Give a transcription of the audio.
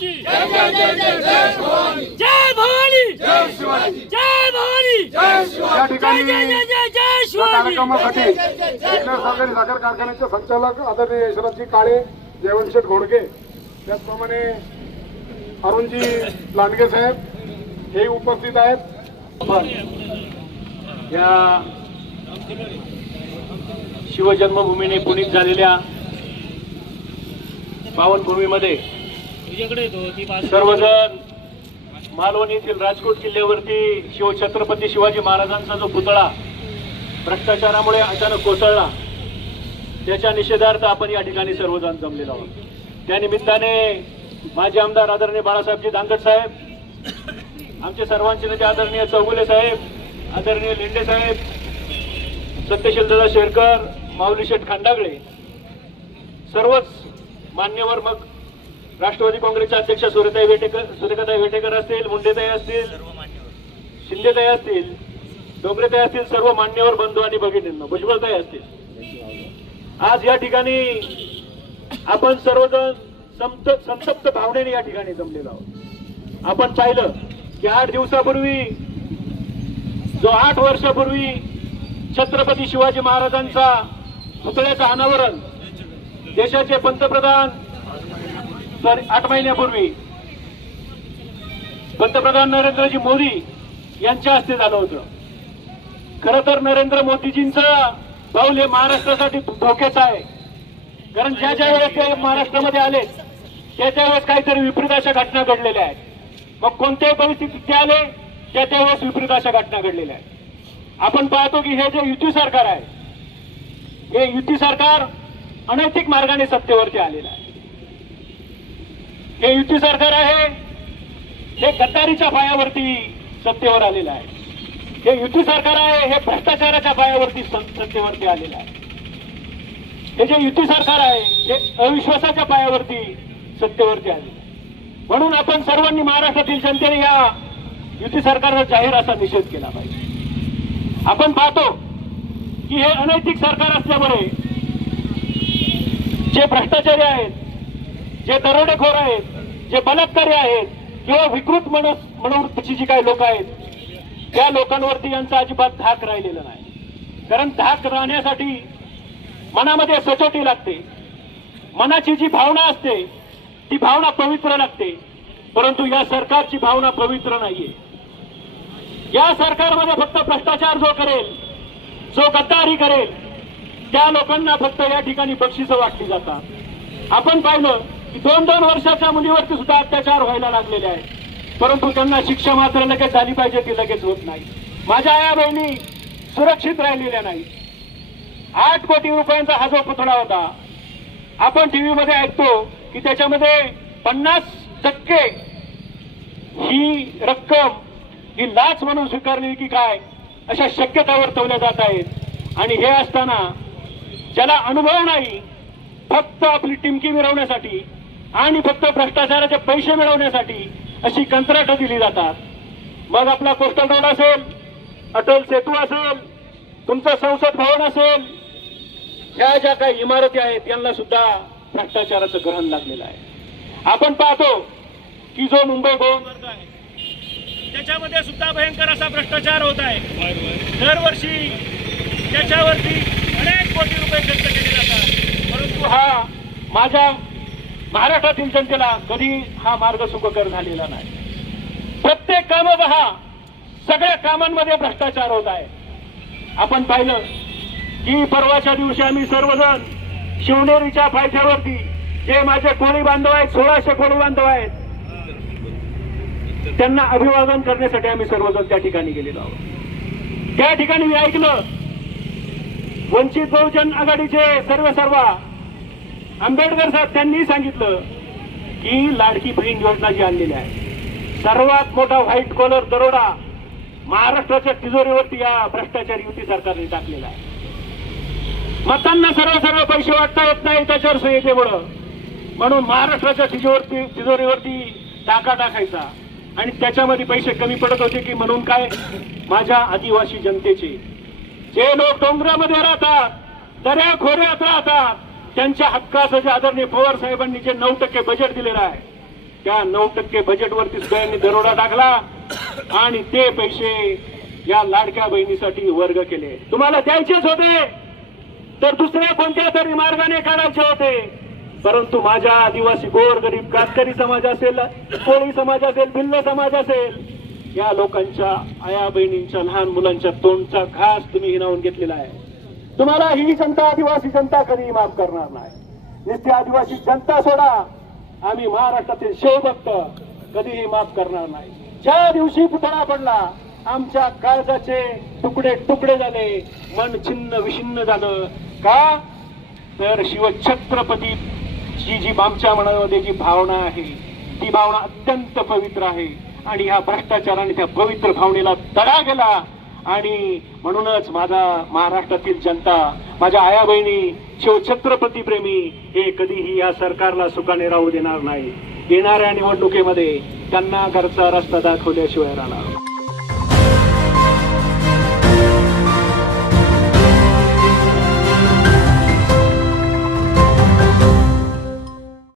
की जय भवानी. जय भवानी. या ठिकाणी जय जय जय जय या शिवाजी. कार्यक्रमासाठी सहकारी साखर कारखान्याचे संचालक आदरणीय यशराजजी काळे जयवंतशेठ घोडके त्याचप्रमाणे अरुणजी लांडगे साहेब हे उपस्थित आहेत. या शिवजन्मभूमीने पुनीत झालेल्या पावनभूमीमध्ये सर्वजण मालवण येथील राजकोट किल्ल्यावरती शिवछत्रपती शिवाजी महाराजांचा जो पुतळा भ्रष्टाचारामुळे अचानक कोसळला त्याच्या निषेधार्थ आपण या ठिकाणी सर्वजण जमलेलो आहोत. त्या निमित्ताने माजी आमदार आदरणीय बाळासाहेबजी दांगट साहेब आमचे सर्वांचे नेते आदरणीय चौगुले साहेब आदरणीय लेंडे साहेब सत्यशीलदादा शेरकर माऊली शेठ खांडागळे सर्वच मान्यवर मग राष्ट्रवादी काँग्रेसच्या अध्यक्ष सुरेताई वेटेकर सुरेखाताई वेटेकर असतील मुंडेताई असतील शिंदेताई असतील डोंगरेताई असतील सर्व मान्यवर बंधू आणि भगिनींना भुजबळताई असतील. आज या ठिकाणी आपण सर्वजण संत संतप्त भावनेने या ठिकाणी जमलेलो आहोत. आपण पाहिलं की आठ दिवसापूर्वी जो आठ वर्षापूर्वी छत्रपती शिवाजी महाराजांचा पुतळ्याचं अनावरण देशाचे पंतप्रधान सॉरी आठ महिन्यापूर्वी पंतप्रधान नरेंद्रजी मोदी यांच्या हस्ते झालं होतं. खर तर नरेंद्र मोदीजींचं पाऊल हे महाराष्ट्रासाठी धोक्याचं आहे. कारण ज्या ज्या वेळेस ते महाराष्ट्रामध्ये आले त्या त्यावेळेस काहीतरी विपरीत अशा घटना घडलेल्या आहेत. मग कोणत्याही परिस्थितीत ते आले त्या त्यावेळेस विपरीत अशा घटना घडलेल्या आहेत. आपण पाहतो की हे जे युती सरकार आहे हे युती सरकार अनैतिक मार्गाने सत्तेवरती आलेलं आहे. हे युती सरकार आहे. हे गद्दारीच्या पायावरती सत्तेवर आलेलं आहे. हे युती सरकार आहे हे भ्रष्टाचाराच्या पायावरती सत्तेवरती आलेलं आहे. हे जे युती सरकार आहे हे अविश्वासाच्या पायावरती सत्तेवरती आले म्हणून आपण सर्वांनी महाराष्ट्रातील जनतेने या युती सरकारचा जाहीर असा निषेध केला पाहिजे. आपण पाहतो की हे अनैतिक सरकार असल्यामुळे जे भ्रष्टाचारी आहेत जे दरोडेखोर आहेत जे बलात्कारी आहेत किंवा विकृत मनो मनोवृत्तीची जी काही लोक आहेत त्या लोकांवरती यांचा अजिबात धाक राहिलेला नाही. कारण धाक राहण्यासाठी मनामध्ये सचोटी लागते. मनाची जी भावना असते ती भावना पवित्र लागते. परंतु या सरकारची भावना पवित्र नाहीये. या सरकारमध्ये फक्त भ्रष्टाचार जो करेल जो गद्दारी करेल त्या लोकांना फक्त या ठिकाणी बक्षिसं वाटली जातात. आपण पाहिलं दोन दोन वर्षाच्या मुलीवरती सुद्धा अत्याचार व्हायला लागलेले आहेत. परंतु त्यांना शिक्षा मात्र लगेच झाली पाहिजे ती लगेच होत नाही. माझ्या आया बहिणी सुरक्षित राहिलेल्या नाही आठ कोटी रुपयांचा हा जो पुतळा होता आपण टीव्ही मध्ये ऐकतो की त्याच्यामध्ये पन्नास टक्के ही रक्कम ही लाच म्हणून स्वीकारली की काय अशा शक्यता वर्तवल्या जात आहेत. आणि हे असताना ज्याला अनुभव नाही फक्त आपली टिमकी मिरवण्यासाठी आणि फक्त भ्रष्टाचाराचे पैसे मिळवण्यासाठी अशी कंत्राटं दिली जातात. मग आपला कोस्टल रोड असेल अटल सेतू असेल तुमचं संसद भवन असेल ह्या ज्या काही इमारती आहेत यांना सुद्धा भ्रष्टाचाराचं ग्रहण लागलेलं आहे. आपण पाहतो की जो मुंबई गोवा मार्ग आहे त्याच्यामध्ये सुद्धा भयंकर असा भ्रष्टाचार होत आहे. दरवर्षी त्याच्यावरती अनेक कोटी रुपये खर्च केले जातात. परंतु हा माझ्या महाराष्ट्रातील जनतेला कधी हा मार्ग सुखकर झालेला नाही. प्रत्येक काम पहा सगळ्या कामांमध्ये भ्रष्टाचार होत आहे. आपण पाहिलं की परवाच्या दिवशी आम्ही सर्वजण शिवनेरीच्या पायथ्यावरती जे माझे कोळी बांधव आहेत सोळाशे कोळी बांधव आहेत त्यांना अभिवादन करण्यासाठी आम्ही सर्वजण त्या ठिकाणी गेलेलो आहोत. त्या ठिकाणी मी ऐकलं वंचित बहुजन आघाडीचे सर्व सर्व आंबेडकर साहेब त्यांनी सांगितलं की लाडकी बहीण योजना जी आणलेली आहे सर्वात मोठा व्हाईट कॉलर दरोडा महाराष्ट्राच्या तिजोरीवरती या भ्रष्टाचार युती सरकारने टाकलेला आहे. मतांना सर्व सर्व पैसे वाटता येत नाही त्याच्यावर संहितेमुळं. म्हणून महाराष्ट्राच्या तिजोरती तिजोरीवरती टाका टाकायचा. आणि त्याच्यामध्ये पैसे कमी पडत होते की म्हणून काय? माझ्या आदिवासी जनतेचे. जे लोक डोंगरामध्ये राहतात दर्या खोऱ्यात राहतात त्यांच्या हक्काचं आदरणीय पवार साहेबांनी जे नऊ टक्के बजेट दिलेलं आहे त्या नऊ टक्के बजेटवरती सुद्धा यांनी दरोडा टाकला आणि ते पैसे या लाडक्या बहिणीसाठी वर्ग केले. तुम्हाला द्यायचेच होते तर दुसऱ्या कोणत्या तरी मार्गाने काढायचे होते? परंतु माझ्या आदिवासी गोरगरीब कातकरी समाज असेल कोळी समाज असेल भिल्ल समाज असेल या लोकांच्या आया बहिणींच्या लहान मुलांच्या तोंडचा घास तुम्ही हिनावून घेतलेला आहे. तुम्हाला ही जनता आदिवासी जनता कधी माफ करणार नाही. नुसती आदिवासी जनता सोडा. आम्ही महाराष्ट्रातील शिवभक्त कधीही माफ करणार नाही. ज्या दिवशी पुतळा पडला आमच्या काळजाचे तुकडे तुकडे झाले. मन छिन्न विछिन्न झालं. का? तर शिवछत्रपतीची जी आमच्या मनामध्ये जी भावना आहे ती भावना अत्यंत पवित्र आहे. आणि ह्या भ्रष्टाचाराने त्या पवित्र भावनेला तडा गेला. आणि म्हणूनच माझा महाराष्ट्रातील जनता माझ्या आया बहिणी शिवछत्रपती प्रेमी हे कधीही या सरकारला सुखाने राहू देणार नाही. येणाऱ्या निवडणुकीमध्ये त्यांना घरचा रस्ता दाखवल्याशिवाय राहणार.